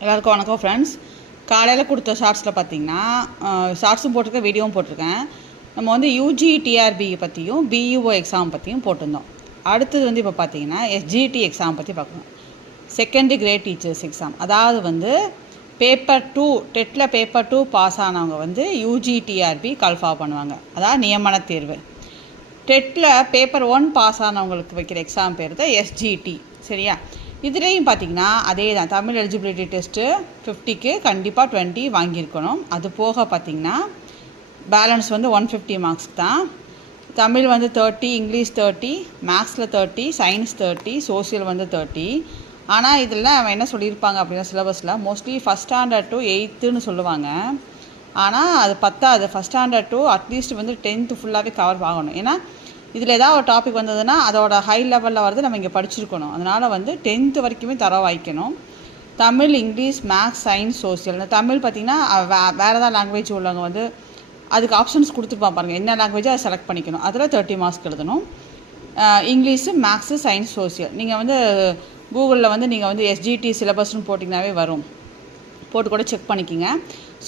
எல்லாருக்கும் வணக்கம் ஃப்ரெண்ட்ஸ். காலையில் கொடுத்த ஷார்ட்ஸில் பார்த்தீங்கன்னா ஷார்ட்ஸும் போட்டிருக்கேன், வீடியோவும் போட்டிருக்கேன். நம்ம வந்து யூஜி டிஆர்பி பற்றியும் பிஇஓ எக்ஸாம் பற்றியும் போட்டிருந்தோம். அடுத்தது வந்து இப்போ பார்த்தீங்கன்னா எஸ்ஜிடி எக்ஸாம் பற்றி பார்க்கணும். செகண்டரி கிரேட் டீச்சர்ஸ் எக்ஸாம், அதாவது வந்து பேப்பர் 2 டெட்டில் பேப்பர் 2 பாஸ் ஆனவங்க வந்து யூஜி டிஆர்பி கால்ஃபா பண்ணுவாங்க, அதாவது நியமன தேர்வு. டெட்டில் பேப்பர் 1 பாஸ் ஆனவங்களுக்கு வைக்கிற எக்ஸாம் பேர் தான் எஸ்ஜிடி. சரியா? இதுலேயும் பார்த்திங்கன்னா அதே தான், தமிழ் எலிஜிபிலிட்டி டெஸ்ட்டு 50க்கு கண்டிப்பாக 20 வாங்கியிருக்கணும். அது போக பார்த்திங்கன்னா பேலன்ஸ் வந்து 150 மார்க்ஸ் தான். தமிழ் வந்து 30, இங்கிலீஷ் 30, மேக்ஸில் 30, சயின்ஸ் 30, சோசியல் வந்து 30. ஆனால் இதில் அவன் என்ன சொல்லியிருப்பாங்க அப்படின்னா சிலபஸில் மோஸ்ட்லி ஃபஸ்ட் ஸ்டாண்டர்ட் டு 8ன்னு சொல்லுவாங்க. ஆனால் அது பத்தாது. ஃபஸ்ட் ஸ்டாண்டர்ட் டு அட்லீஸ்ட் வந்து 10th ஃபுல்லாகவே கவர் ஆகணும். ஏன்னா இதில் ஏதாவது ஒரு டாபிக் வந்ததுன்னா அதோட ஹை லெவலில் வரது நம்ம இங்கே படிச்சிருக்கணும். அதனால் வந்து 10th வரைக்குமே தர வாய்க்கணும். Tamil, English, maths, science, social. இந்த தமிழ் பார்த்திங்கன்னா வேறு ஏதாவது லாங்குவேஜ் உள்ளவங்க வந்து அதுக்கு ஆப்ஷன்ஸ் கொடுத்துருப்பான் பாருங்கள், என்ன லாங்குவேஜோ அதை செலக்ட் பண்ணிக்கணும். அதில் 30 மார்க்ஸ் எழுதணும். English, maths, science, social. நீங்கள் வந்து கூகுளில் வந்து நீங்கள் வந்து எஸ்ஜிடி சிலபஸ்ன்னு போட்டிங்கனாவே வரும், போட்டு கூட செக் பண்ணிக்கிங்க.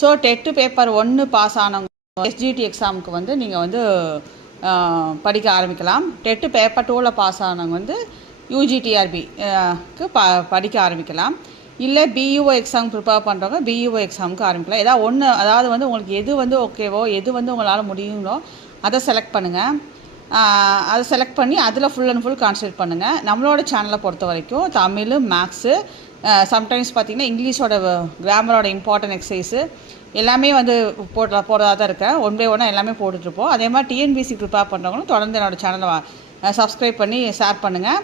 ஸோ டெட்டு பேப்பர் 1 பாஸ் ஆனவங்க எஸ்ஜிடி எக்ஸாமுக்கு வந்து நீங்கள் வந்து படிக்க ஆரம்பிக்கலாம். டெட்டு பேப்பர் 2ல் பாஸ் ஆனவங்க வந்து யூஜிடிஆர்பிக்கு படிக்க ஆரம்பிக்கலாம். இல்லை பிஇஓ எக்ஸாம் ப்ரிப்பேர் பண்ணுறவங்க பிஇஓ எக்ஸாமுக்கு ஆரம்பிக்கலாம். ஏதாவது ஒன்று, அதாவது வந்து உங்களுக்கு எது வந்து ஓகேவோ, எது வந்து உங்களால் முடியுங்களோ அதை செலக்ட் பண்ணுங்கள். அதை செலக்ட் பண்ணி அதில் ஃபுல் அண்ட் ஃபுல் கான்சன்ட்ரேட் பண்ணுங்கள். நம்மளோட சேனலை பொறுத்த வரைக்கும் தமிழ், மேக்ஸு, சம்டைம்ஸ் பார்த்திங்கன்னா இங்கிலீஷோட கிராமரோட இம்பார்ட்டன்ட் எக்ஸசைஸு எல்லாமே வந்து போடுறதா தான் இருக்கேன். 1 by 1 எல்லாமே போட்டுட்ருப்போம். அதே மாதிரி டிஎன்பிசி ப்ரிப்பேர் பண்ணுறவங்களும் தொடர்ந்து என்னோடய சேனலை சப்ஸ்கிரைப் பண்ணி ஷேர் பண்ணுங்கள்.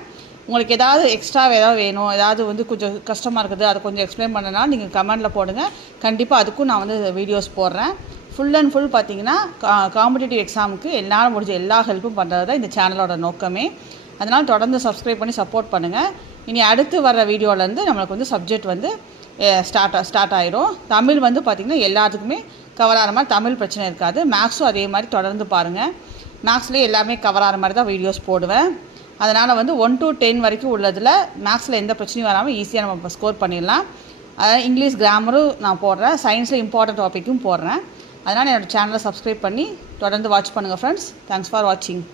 உங்களுக்கு ஏதாவது எக்ஸ்ட்ரா ஏதாவது வேணும், ஏதாவது வந்து கொஞ்சம் கஷ்டமாக இருக்குது, அதை கொஞ்சம் எக்ஸ்பிளைன் பண்ணனால நீங்கள் கமெண்டில் போடுங்க. கண்டிப்பாக அதுக்கும் நான் வந்து வீடியோஸ் போடுறேன். ஃபுல் அண்ட் ஃபுல் பார்த்திங்கன்னா காம்படிட்டிவ் எக்ஸாமுக்கு என்னால் முடிஞ்ச எல்லா ஹெல்ப்பும் பண்ணுறது தான் இந்த சேனலோட நோக்கமே. அதனால் தொடர்ந்து சப்ஸ்கிரைப் பண்ணி சப்போர்ட் பண்ணுங்கள். இனி அடுத்து வர வீடியோலேருந்து நம்மளுக்கு வந்து சப்ஜெக்ட் வந்து ஸ்டார்ட் ஆகிடும். தமிழ் வந்து பார்த்திங்கன்னா எல்லாத்துக்குமே கவர் ஆகிற மாதிரி தமிழ் பிரச்சனை இருக்காது. மேக்ஸும் அதே மாதிரி தொடர்ந்து பாருங்கள். மேக்ஸ்லேயே எல்லாமே கவர் ஆகிற மாதிரி தான் வீடியோஸ் போடுவேன். அதனால் வந்து 1 to 10 வரைக்கும் உள்ளதில் மேக்ஸில் எந்த பிரச்சனையும் வராமல் ஈஸியாக நம்ம ஸ்கோர் பண்ணிடலாம். அதாவது இங்கிலீஷ் கிராமரும் நான் போடுறேன், சயின்ஸில் இம்பார்ட்டன்ட் டாப்பிக்கும் போடுறேன். அதனால் என்னோடய சேனலை சப்ஸ்கிரைப் பண்ணி தொடர்ந்து வாட்ச் பண்ணுங்கள் ஃப்ரெண்ட்ஸ். தேங்க்ஸ் ஃபார் வாட்சிங்.